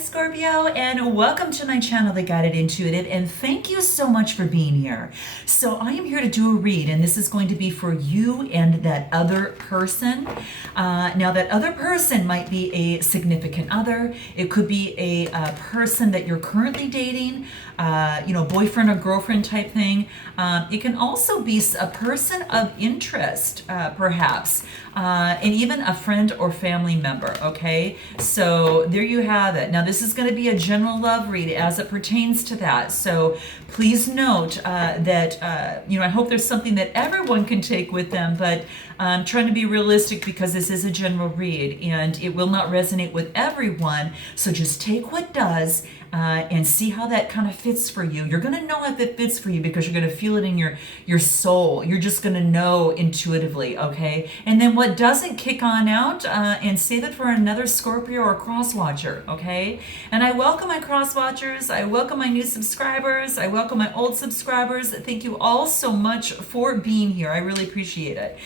Scorpio, and welcome to my channel, The Guided Intuitive, and thank you so much for being here. So I am here to do a read, and this is going to be for you and that other person. Now, that other person might be a significant other. It could be a person that you're currently dating, boyfriend or girlfriend type thing. It can also be a person of interest, perhaps, and even a friend or family member, okay? So there you have it. Now, this is going to be a general love read as it pertains to that. So please note that, I hope there's something that everyone can take with them, but I'm trying to be realistic because this is a general read and it will not resonate with everyone. So just take what does and see how that kind of fits for you. You're going to know if it fits for you because you're going to feel it in your soul. You're just going to know intuitively, okay? And then what doesn't, kick on out and save it for another Scorpio or cross watcher, okay? And I welcome my cross watchers. I welcome my new subscribers. I welcome my old subscribers. Thank you all so much for being here. I really appreciate it.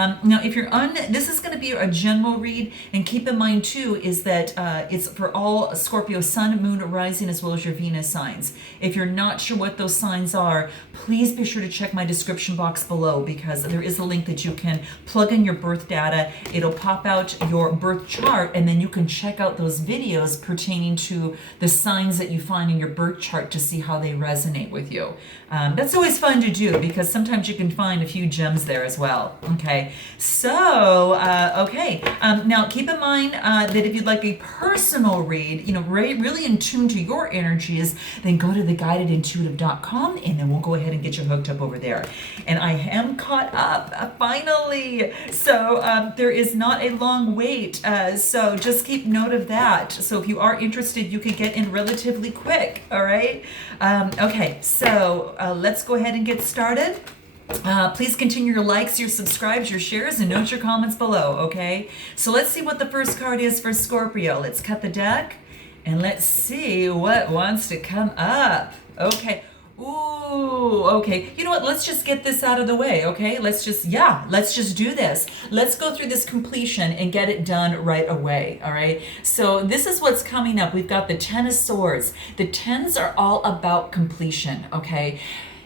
Now, if you're this is going to be a general read, and keep in mind too is that it's for all Scorpio sun, moon, rising, as well as your Venus signs. If you're not sure what those signs are, please be sure to check my description box below because there is a link that you can plug in your birth data. It'll pop out your birth chart, and then you can check out those videos pertaining to the signs that you find in your birth chart to see how they resonate with you. That's always fun to do because sometimes you can find a few gems there as well. Okay, so now keep in mind that if you'd like a personal read, really in tune to your energies, then go to theguidedintuitive.com and then we'll go ahead and get you hooked up over there. And I am caught up finally, so there is not a long wait, so just keep note of that. So if you are interested, you can get in relatively quick. All right, okay, so let's go ahead and get started. Please continue your likes, your subscribes, your shares, and note your comments below, okay? So let's see what the first card is for Scorpio. Let's cut the deck, and let's see what wants to come up. Okay. Ooh, okay. You know what? Let's just get this out of the way, okay? Let's just do this. Let's go through this completion and get it done right away, all right? So this is what's coming up. We've got the Ten of Swords. The tens are all about completion, okay?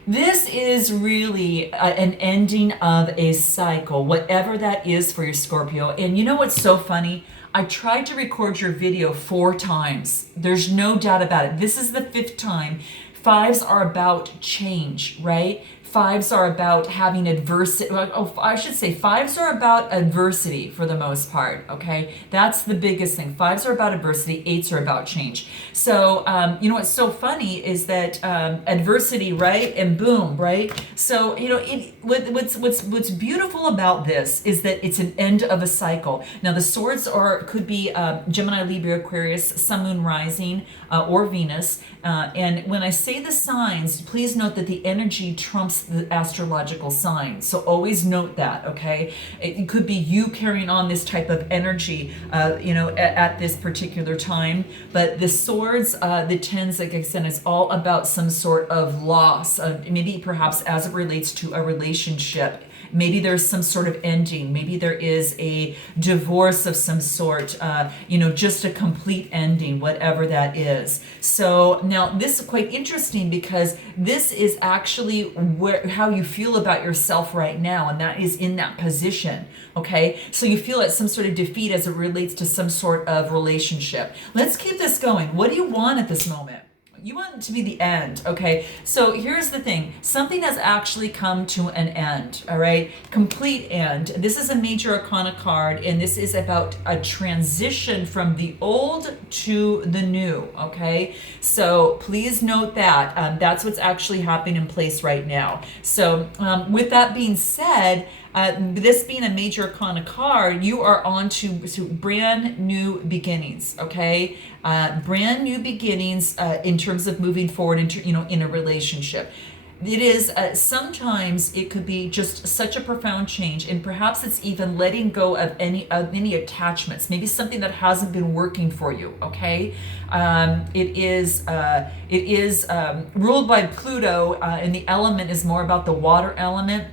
This is really an ending of a cycle, whatever that is for your Scorpio. And you know what's so funny? I tried to record your video 4 times. There's no doubt about it. This is the 5th time. 5s are about change, right? 5s are about having adversity. Oh, I should say 5s are about adversity for the most part, okay? That's the biggest thing. 5s are about adversity, 8s are about change. So, what's so funny is that adversity, right? And boom, right? So, what's beautiful about this is that it's an end of a cycle. Now, the swords could be Gemini, Libra, Aquarius, Sun, Moon, Rising, or Venus. And when I say the signs, please note that the energy trumps the astrological sign. So always note that, okay? It could be you carrying on this type of energy, at this particular time. But the swords, the tens, like I said, is all about some sort of loss, maybe perhaps as it relates to a relationship. Maybe there's some sort of ending. Maybe there is a divorce of some sort, just a complete ending, whatever that is. So now this is quite interesting because this is actually how you feel about yourself right now, and that is in that position, okay? So you feel at some sort of defeat as it relates to some sort of relationship. Let's keep this going. What do you want at this moment? You want it to be the end, okay? So here's the thing. Something has actually come to an end, all right? Complete end. This is a major arcana card, and this is about a transition from the old to the new, okay? So please note that. That's what's actually happening in place right now. So with that being said, this being a major arcana card, you are on to brand new beginnings, okay? Brand new beginnings in terms of moving forward in a relationship. It is sometimes it could be just such a profound change, and perhaps it's even letting go of any attachments, maybe something that hasn't been working for you, okay? It is ruled by Pluto, and the element is more about the water element.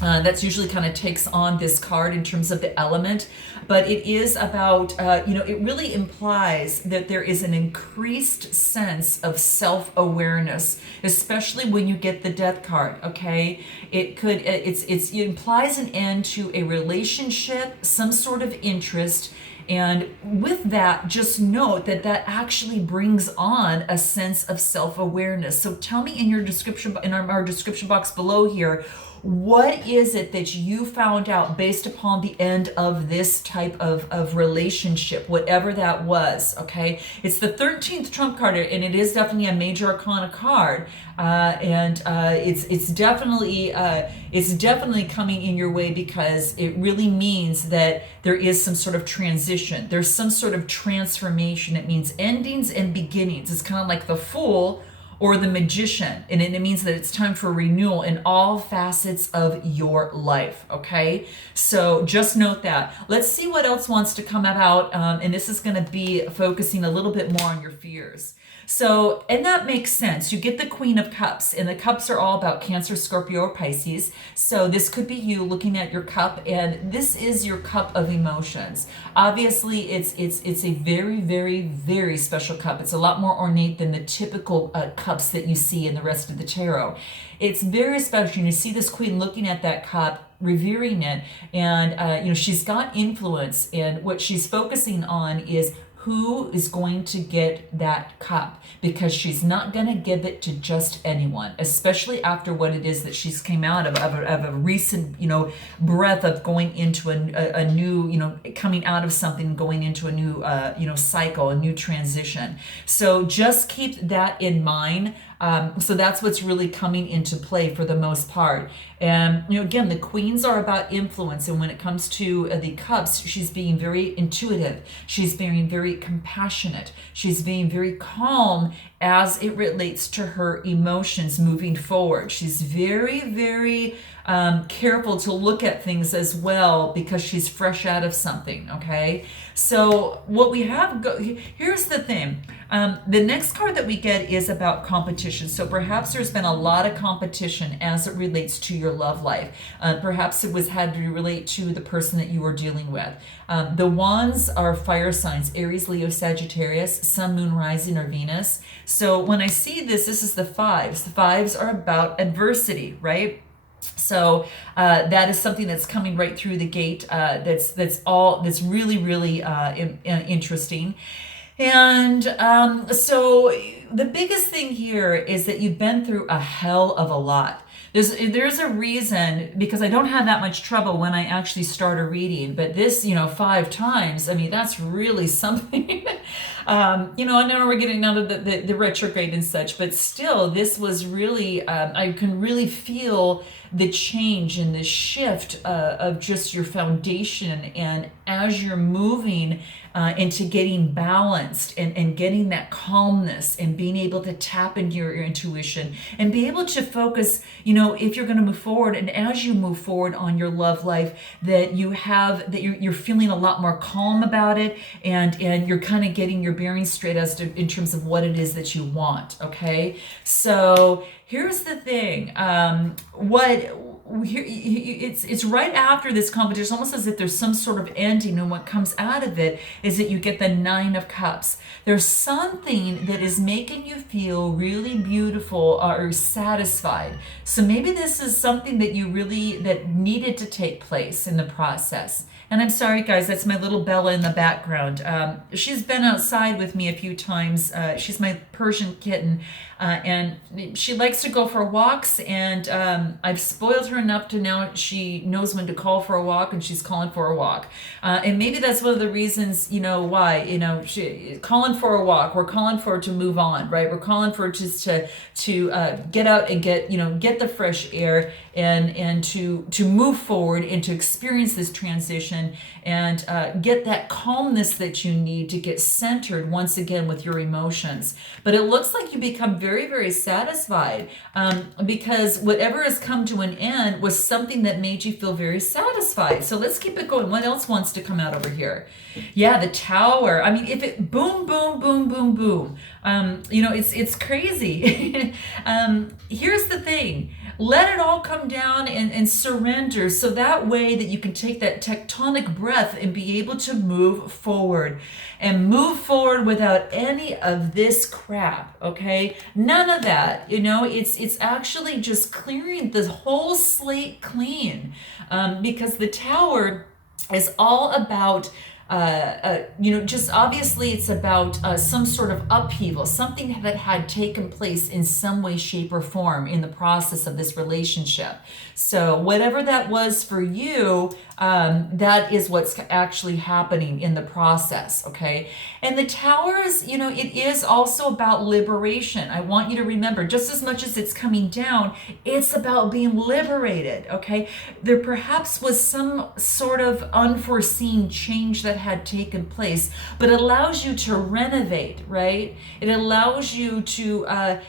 That's usually kind of takes on this card in terms of the element. but it is about, it really implies that there is an increased sense of self-awareness, especially when you get the death card, okay? It implies an end to a relationship, some sort of interest. And with that, just note that that actually brings on a sense of self-awareness. So tell me in your description, in our description box below here, what is it that you found out based upon the end of this type of relationship, whatever that was, okay? It's the 13th trump card, and it is definitely a major arcana card, it's definitely coming in your way because it really means that there is some sort of transition. There's some sort of transformation. It means endings and beginnings. It's kind of like the Fool or the Magician, and it means that it's time for renewal in all facets of your life, okay? So just note that. Let's see what else wants to come about, and this is going to be focusing a little bit more on your fears. So, and that makes sense. You get the Queen of Cups, and the cups are all about Cancer, Scorpio, or Pisces. So this could be you looking at your cup, and this is your cup of emotions. Obviously, it's a very, very, very special cup. It's a lot more ornate than the typical cups that you see in the rest of the tarot. It's very special. You see this queen looking at that cup, revering it, and she's got influence, and what she's focusing on is who is going to get that cup, because she's not going to give it to just anyone, especially after what it is that she's came out of a recent, breath of going into a new, coming out of something, going into a new, cycle, a new transition. So just keep that in mind. So that's what's really coming into play for the most part. And, again, the queens are about influence. And when it comes to the cups, she's being very intuitive. She's being very compassionate. She's being very calm as it relates to her emotions moving forward. She's very, very careful to look at things as well, because she's fresh out of something, okay? So what we have, here's the thing. The next card that we get is about competition. So perhaps there's been a lot of competition as it relates to your love life. Perhaps it had to relate to the person that you were dealing with. The wands are fire signs: Aries, Leo, Sagittarius, Sun, Moon, Rising, or Venus. So when I see this is the fives. The fives are about adversity, right? So that is something that's coming right through the gate. That's really, really interesting. And so the biggest thing here is that you've been through a hell of a lot. There's a reason, because I don't have that much trouble when I actually start a reading, but this, 5 times, I mean, that's really something. I know we're getting down to the retrograde and such, but still, this was really, I can really feel the change and the shift of just your foundation, and as you're moving into getting balanced and getting that calmness and being able to tap into your intuition and be able to focus, if you're going to move forward, and as you move forward on your love life, that you're feeling a lot more calm about it, and you're kind of getting your bearings straight in terms of what it is that you want, okay? So here's the thing. It's right after this competition, almost as if there's some sort of ending, and what comes out of it is that you get the 9 of Cups. There's something that is making you feel really beautiful or satisfied. So maybe this is something that that needed to take place in the process. And I'm sorry, guys, that's my little Bella in the background. She's been outside with me a few times. She's my Persian kitten, and she likes to go for walks, and I've spoiled her enough to now she knows when to call for a walk, and she's calling for a walk. And maybe that's one of the reasons, why, she calling for a walk. We're calling for her to move on, right? We're calling for her just to get out and get the fresh air, and to move forward and to experience this transition, and get that calmness that you need to get centered once again with your emotions. But it looks like you become very, very satisfied, because whatever has come to an end was something that made you feel very satisfied. So let's keep it going. What else wants to come out over here? Yeah, the Tower. I mean, if it boom, boom, boom, boom, boom, it's crazy. Here's the thing. Let it all come down and surrender, so that way that you can take that tectonic platonic breath and be able to move forward and move forward without any of this crap, okay? None of that, you know, it's actually just clearing the whole slate clean, because the Tower is all about you know, just obviously it's about some sort of upheaval, something that had taken place in some way, shape, or form in the process of this relationship. So whatever that was for you, that is what's actually happening in the process, okay? And the Towers, you know, it is also about liberation. I want you to remember, just as much as it's coming down, it's about being liberated, okay? There perhaps was some sort of unforeseen change that had taken place, but it allows you to renovate, right? It allows you to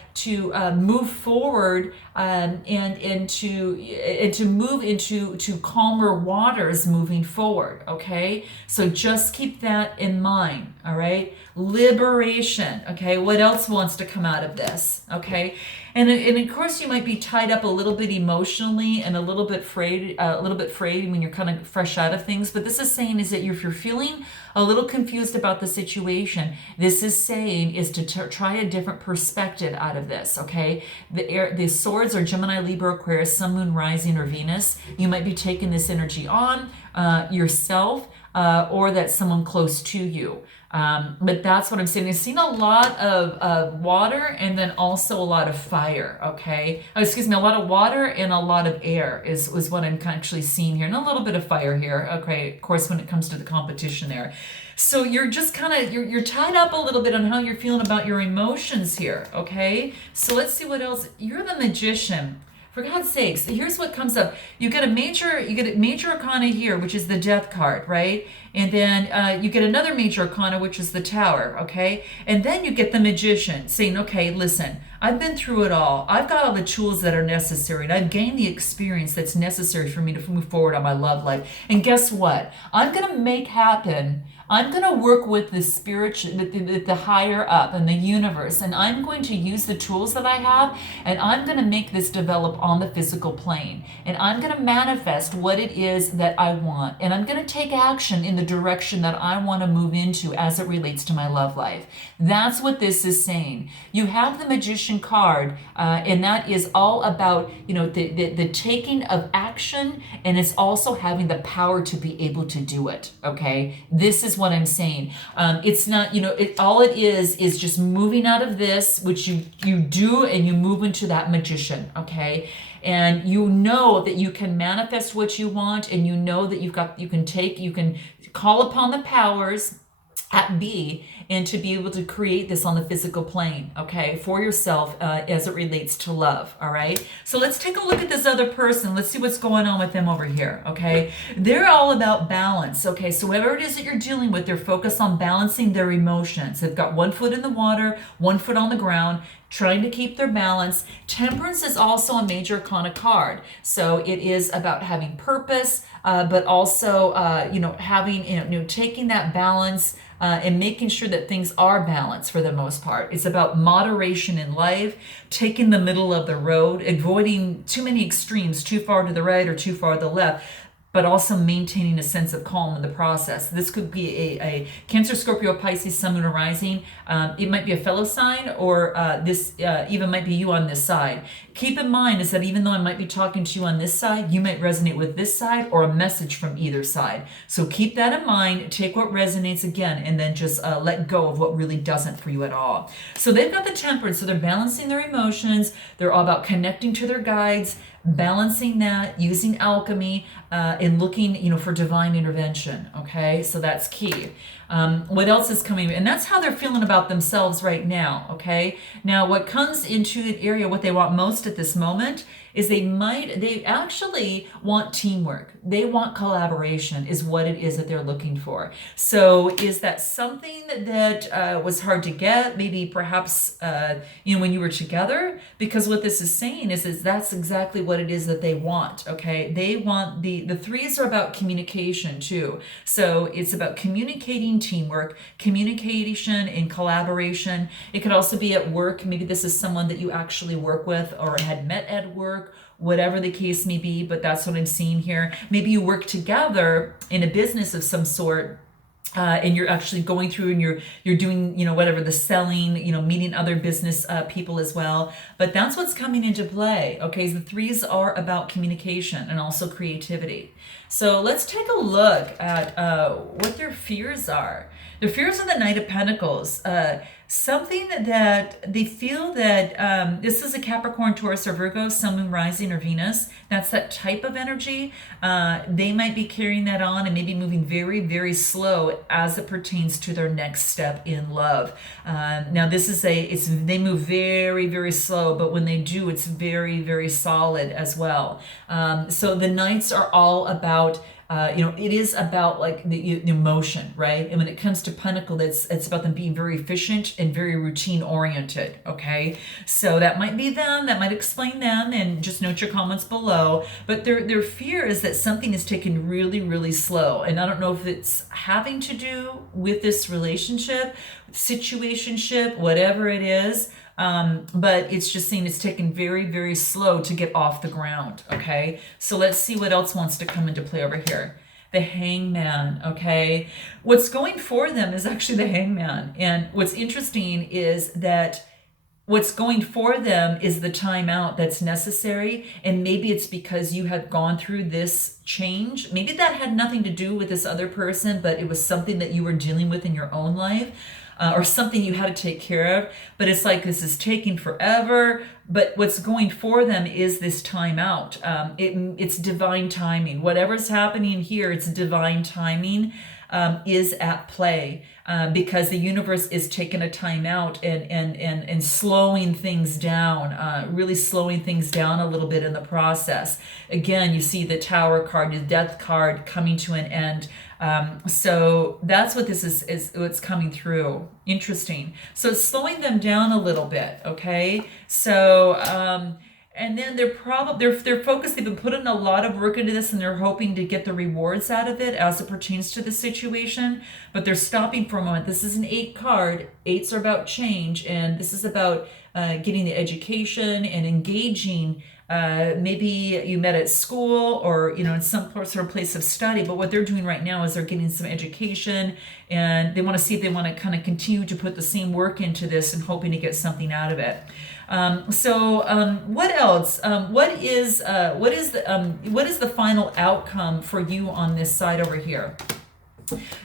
move forward, and to move into calmer waters moving forward, okay? So just keep that in mind, all right? Liberation, okay? What else wants to come out of this, okay? And of course you might be tied up a little bit emotionally and a little bit frayed when you're kind of fresh out of things. But this is saying is that if you're feeling a little confused about the situation, this is saying is to try a different perspective out of this, okay? The swords are Gemini, Libra, Aquarius, Sun, Moon, Rising, or Venus. You might be taking this energy on yourself, or that's someone close to you. But that's what I'm saying. I've seen a lot of water and then also a lot of fire, okay? Oh, excuse me, a lot of water and a lot of air is what I'm actually seeing here. And a little bit of fire here, okay, of course, when it comes to the competition there. So you're just kind of, you're tied up a little bit on how you're feeling about your emotions here, okay? So let's see what else. You're the Magician. For God's sakes, here's what comes up. You get a major arcana here, which is the Death card, right? And then you get another major arcana, which is the Tower, okay? And then you get the Magician saying, okay, listen, I've been through it all. I've got all the tools that are necessary, and I've gained the experience that's necessary for me to move forward on my love life. And guess what? I'm going to make happen. I'm going to work with the spiritual, the higher up and the universe, and I'm going to use the tools that I have, and I'm going to make this develop on the physical plane. And I'm going to manifest what it is that I want, and I'm going to take action in the direction that I want to move into as it relates to my love life. That's what this is saying. You have the Magician card, and that is all about, you know, the taking of action, and it's also having the power to be able to do it, okay? This is what I'm saying. It's not, you know, all it is just moving out of this, which you do, and you move into that Magician, okay? And you know that you can manifest what you want, and you know that you can call upon the powers at B, and to be able to create this on the physical plane, okay, for yourself as it relates to love, all right? So let's take a look at this other person. Let's see what's going on with them over here, okay? They're all about balance, okay? So whatever it is that you're dealing with, they're focused on balancing their emotions. They've got 1 foot in the water, 1 foot on the ground, trying to keep their balance. Temperance is also a major arcana card. So it is about having purpose, but also, you know, having, you know, taking that balance and making sure that things are balanced for the most part. It's about moderation in life, taking the middle of the road, avoiding too many extremes, too far to the right or too far to the left, but also maintaining a sense of calm in the process. This could be a Cancer, Scorpio, Pisces, Sun, Moon, or Rising. It might be a fellow sign, or this even might be you on this side. Keep in mind is that even though I might be talking to you on this side, you might resonate with this side or a message from either side. So keep that in mind, take what resonates again, and then just let go of what really doesn't for you at all. So they've got the Temperance, so they're balancing their emotions. They're all about connecting to their guides, balancing that, using alchemy, and looking, you know, for divine intervention, okay? So that's key. What else is coming? And that's how they're feeling about themselves right now, okay? Now, what comes into the area, what they want most at this moment is they actually want teamwork. They want collaboration is what it is that they're looking for. So is that something that was hard to get? Maybe perhaps, you know, when you were together? Because what this is saying is that's exactly what it is that they want, okay? They want, the threes are about communication too. So it's about communicating strong teamwork, communication and collaboration. It could also be at work. Maybe this is someone that you actually work with or had met at work, whatever the case may be, but that's what I'm seeing here. Maybe you work together in a business of some sort, and you're actually going through and you're doing, you know, whatever, the selling, you know, meeting other business people as well. But that's what's coming into play. Okay, the threes are about communication and also creativity. So let's take a look at what their fears are. Their fears are the Knight of Pentacles. Something that they feel that this is a Capricorn, Taurus, or Virgo, Sun, Moon, Rising, or Venus. That's that type of energy. They might be carrying that on and maybe moving very, very slow as it pertains to their next step in love. Now, this is they move very, very slow, but when they do, it's very, very solid as well. So the Knights are all about it is about like the emotion, right? And when it comes to Pentacle, it's about them being very efficient and very routine oriented. Okay, so that might be them. That might explain them. And just note your comments below. But their fear is that something is taken really, really slow. And I don't know if it's having to do with this relationship, situationship, whatever it is. But it's just saying it's taken very, very slow to get off the ground. Okay, so let's see what else wants to come into play over here. The Hangman. Okay, what's going for them is actually the Hangman. And what's interesting is that what's going for them is the timeout that's necessary. And maybe it's because you have gone through this change. Maybe that had nothing to do with this other person, but it was something that you were dealing with in your own life. Or something you had to take care of, but it's like this is taking forever. But what's going for them is this time out. It's divine timing. Whatever's happening here, it's divine timing is at play because the universe is taking a time out and slowing things down, really slowing things down a little bit in the process. Again, you see the Tower card, the Death card coming to an end. So that's what this is what's coming through. Interesting. So it's slowing them down a little bit. Okay. So, and then they're focused. They've been putting a lot of work into this and they're hoping to get the rewards out of it as it pertains to the situation, but they're stopping for a moment. This is an 8 card. 8s are about change. And this is about, getting the education and engaging. Maybe you met at school or, you know, in some sort of place of study, but what they're doing right now is they're getting some education and they want to see if they want to kind of continue to put the same work into this and hoping to get something out of it. What else? What is the final outcome for you on this side over here?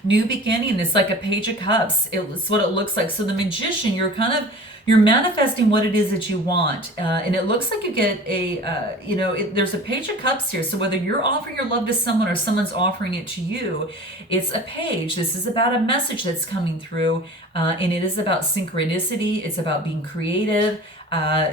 New beginning. It's like a Page of Cups. It's what it looks like. So the Magician, you're manifesting what it is that you want. And it looks like you get there's a Page of Cups here. So whether you're offering your love to someone or someone's offering it to you, it's a page. This is about a message that's coming through. And it is about synchronicity. It's about being creative.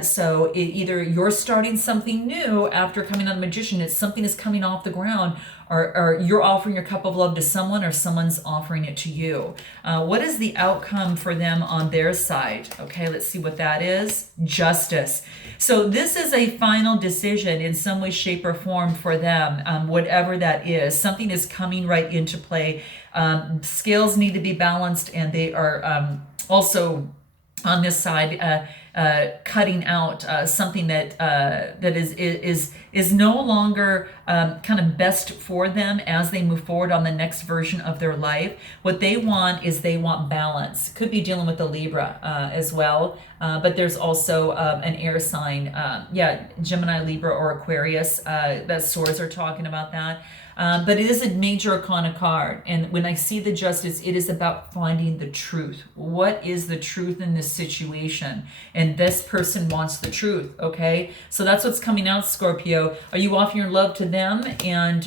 So either you're starting something new after coming on the Magician, it's something is coming off the ground, or you're offering your cup of love to someone or someone's offering it to you. What is the outcome for them on their side? Okay, let's see what that is. Justice. So this is a final decision in some way, shape, or form for them, whatever that is. Something is coming right into play. Scales need to be balanced, and they are also on this side cutting out something that is no longer kind of best for them as they move forward on the next version of their life. What they want is they want balance. Could be dealing with the Libra as well, but there's also an air sign. Gemini, Libra, or Aquarius. That swords are talking about that. But it is a major arcana card. And when I see the Justice, it is about finding the truth. What is the truth in this situation? And this person wants the truth, okay? So that's what's coming out, Scorpio. Are you offering your love to them and,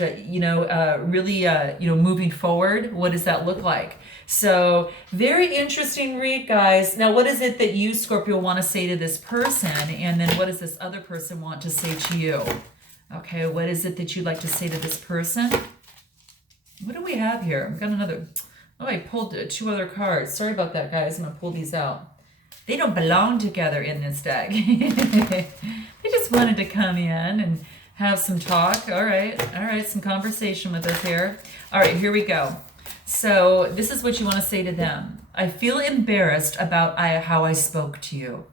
really, moving forward? What does that look like? So very interesting read, guys. Now, what is it that you, Scorpio, want to say to this person? And then what does this other person want to say to you? Okay, what is it that you'd like to say to this person? What do we have here? We've got another. Oh, I pulled 2 other cards. Sorry about that, guys. I'm going to pull these out. They don't belong together in this deck. They just wanted to come in and have some talk. All right, some conversation with us here. All right, here we go. So this is what you want to say to them. I feel embarrassed about how I spoke to you.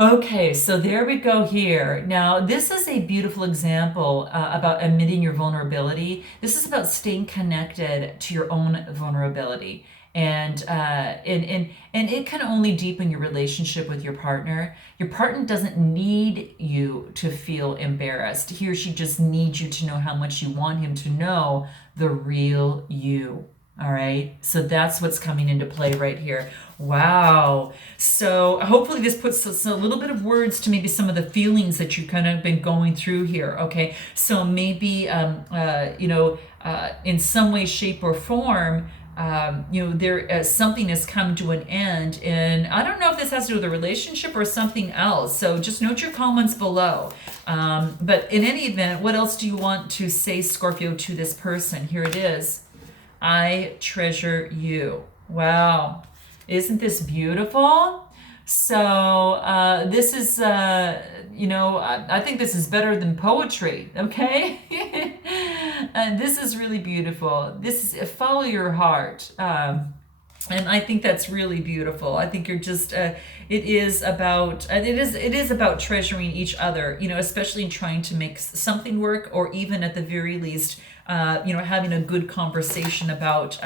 Okay, so there we go here. Now, this is a beautiful example about admitting your vulnerability. This is about staying connected to your own vulnerability. And it can only deepen your relationship with your partner. Your partner doesn't need you to feel embarrassed. He or she just needs you to know how much you want him to know the real you. All right, so that's what's coming into play right here. Wow. So hopefully this puts a little bit of words to maybe some of the feelings that you've kind of been going through here. Okay, so maybe in some way, shape, or form, there something has come to an end, and I don't know if this has to do with a relationship or something else. So just note your comments below. But in any event, what else do you want to say, Scorpio, to this person? Here it is. I treasure you. Wow. Isn't this beautiful? So this is, I think this is better than poetry, okay? This is really beautiful. This is follow your heart. And I think that's really beautiful. I think you're just, it is about treasuring each other, especially in trying to make something work, or even at the very least, having a good conversation about,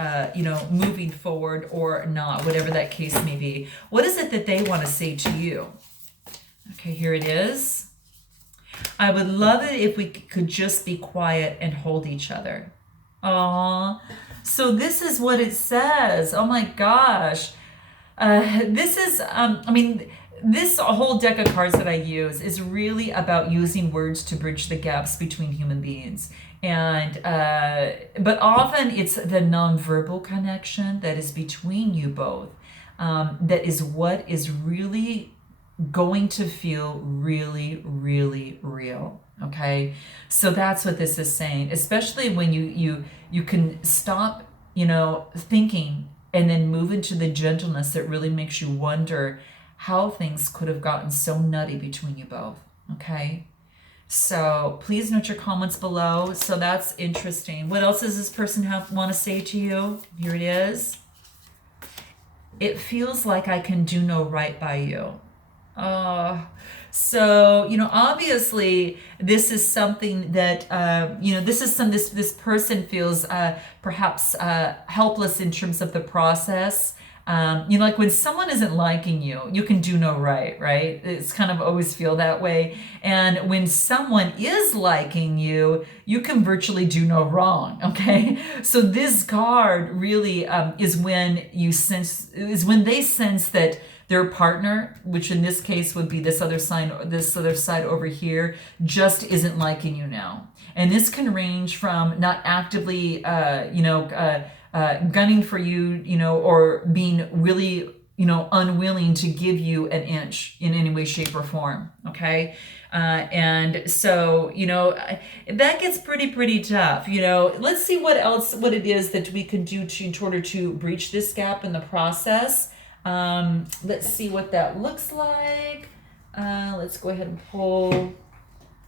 moving forward or not, whatever that case may be. What is it that they want to say to you? Okay, here it is. I would love it if we could just be quiet and hold each other. Aww. So this is what it says. Oh my gosh. This is, this whole deck of cards that I use is really about using words to bridge the gaps between human beings. And, but often it's the nonverbal connection that is between you both. That is what is really going to feel really, really real. Okay, so that's what this is saying, especially when you can stop, thinking and then move into the gentleness that really makes you wonder how things could have gotten so nutty between you both. Okay, so please note your comments below. So that's interesting. What else does this person want to say to you? Here it is. It feels like I can do no right by you. So, obviously this is something that, this person feels perhaps helpless in terms of the process. Like when someone isn't liking you, you can do no right, right? It's kind of always feel that way. And when someone is liking you, you can virtually do no wrong, okay? So this card really is when they sense that their partner, which in this case would be this other side over here, just isn't liking you now. And this can range from not actively, gunning for you, or being really, unwilling to give you an inch in any way, shape, or form. Okay. And so, that gets pretty tough. Let's see what it is that we can do in order to breach this gap in the process. Let's see what that looks like. Let's go ahead and pull.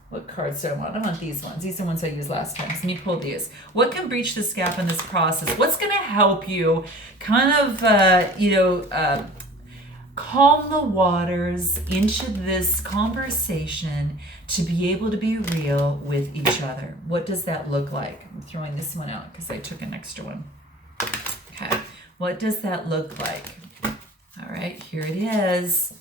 What cards do I want? I want these ones. These are the ones I used last time. So let me pull these. What can breach this gap in this process? What's going to help you kind of, calm the waters into this conversation to be able to be real with each other? What does that look like? I'm throwing this one out because I took an extra one. Okay. What does that look like? All right, here it is.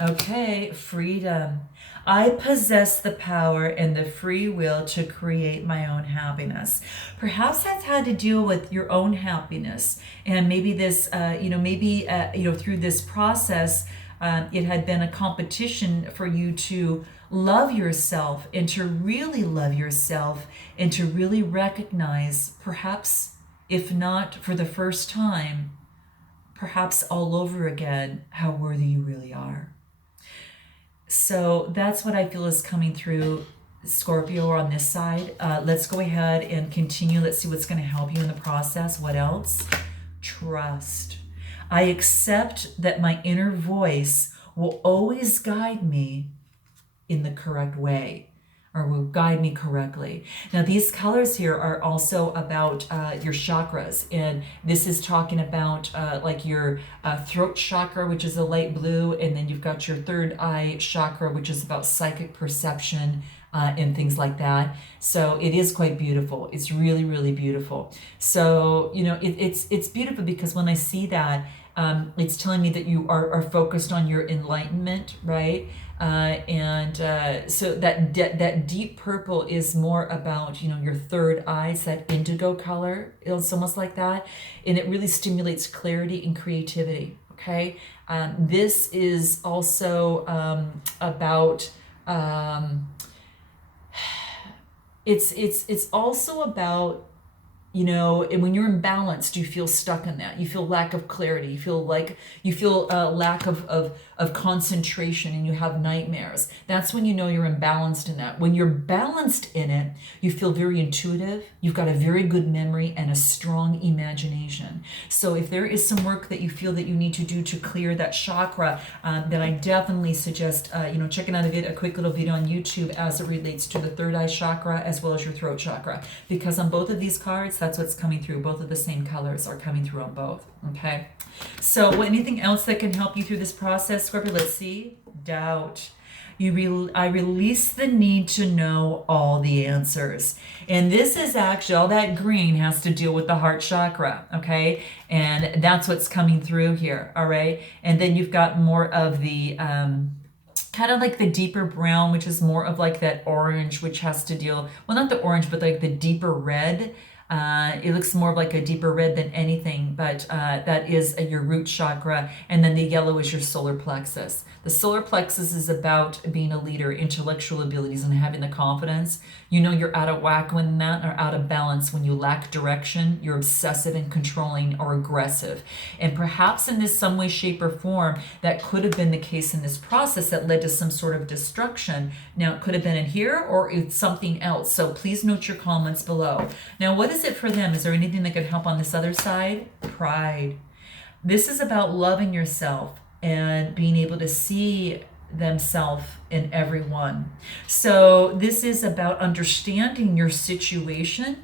Okay, freedom. I possess the power and the free will to create my own happiness. Perhaps that's had to deal with your own happiness. And maybe this, through this process, it had been a competition for you to love yourself and to really love yourself and to really recognize, perhaps, if not for the first time, perhaps all over again, how worthy you really are. So that's what I feel is coming through, Scorpio, on this side. Let's go ahead and continue. Let's see what's going to help you in the process. What else? Trust. I accept that my inner voice will always guide me in the correct way. or will guide me correctly. Now, these colors here are also about your chakras, and this is talking about like your throat chakra, which is a light blue, and then you've got your third eye chakra, which is about psychic perception and things like that. So it is quite beautiful. It's really, really beautiful. So, you know, it's beautiful because when I see that, it's telling me that you are focused on your enlightenment, right? So that deep purple is more about, you know, your third eyes, that indigo color. It's almost like that. And it really stimulates clarity and creativity, okay? This is also about... It's also about, you know, and when you're imbalanced, you feel stuck in that. You feel lack of clarity. You feel lack of concentration, and you have nightmares. That's when you know you're imbalanced in that. When you're balanced in it, you feel very intuitive. You've got a very good memory and a strong imagination. So if there is some work that you feel that you need to do to clear that chakra, then I definitely suggest, you know, checking out a quick little video on YouTube as it relates to the third eye chakra as well as your throat chakra. Because on both of these cards, that's what's coming through. Both of the same colors are coming through on both. Okay. So anything else that can help you through this process, Scorpio? Let's see. Doubt. I release the need to know all the answers. And this is actually, all that green has to deal with the heart chakra, okay? And that's what's coming through here, all right? And then you've got more of the... kind of like the deeper brown, which is more of like that orange, which has to deal, well, not the orange, but like the deeper red. It looks more like a deeper red than anything, but that is your root chakra. And then the yellow is your solar plexus. The solar plexus is about being a leader, intellectual abilities, and having the confidence. You know you're out of whack when that, or out of balance when you lack direction. You're obsessive and controlling or aggressive. And perhaps in this some way, shape, or form, that could have been the case in this process that led to some sort of destruction. Now, it could have been in here or it's something else. So please note your comments below. Now, what is it for them? Is there anything that could help on this other side? Pride. This is about loving yourself and being able to see themselves in everyone. So this is about understanding your situation,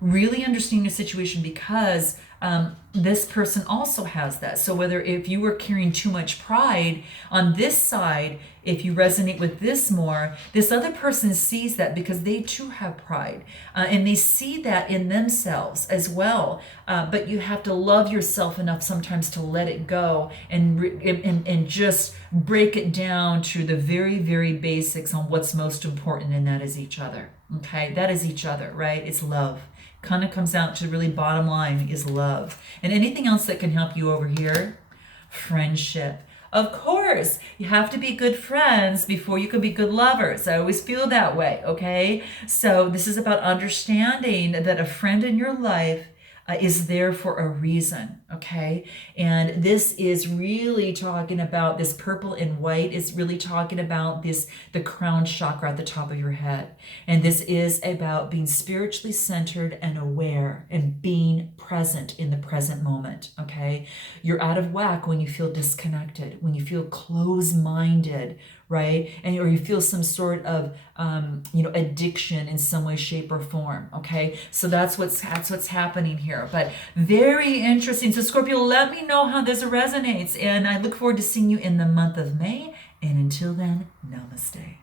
really understanding your situation, because this person also has that. So whether if you were carrying too much pride on this side, if you resonate with this more, this other person sees that because they too have pride, and they see that in themselves as well. But you have to love yourself enough sometimes to let it go and just break it down to the very, very basics on what's most important, and that is each other. Okay, that is each other, right? It's love. Kind of comes out to really bottom line is love. And anything else that can help you over here? Friendship. Of course, you have to be good friends before you can be good lovers. I always feel that way, okay? So this is about understanding that a friend in your life is there for a reason, okay? And this is really talking about, this purple and white is really talking about the crown chakra at the top of your head. And this is about being spiritually centered and aware and being present in the present moment, okay? You're out of whack when you feel disconnected, when you feel closed-minded, right? And or you feel some sort of addiction in some way, shape, or form. Okay, so that's what's happening here. But very interesting. So Scorpio, let me know how this resonates, and I look forward to seeing you in the month of May. And until then, namaste.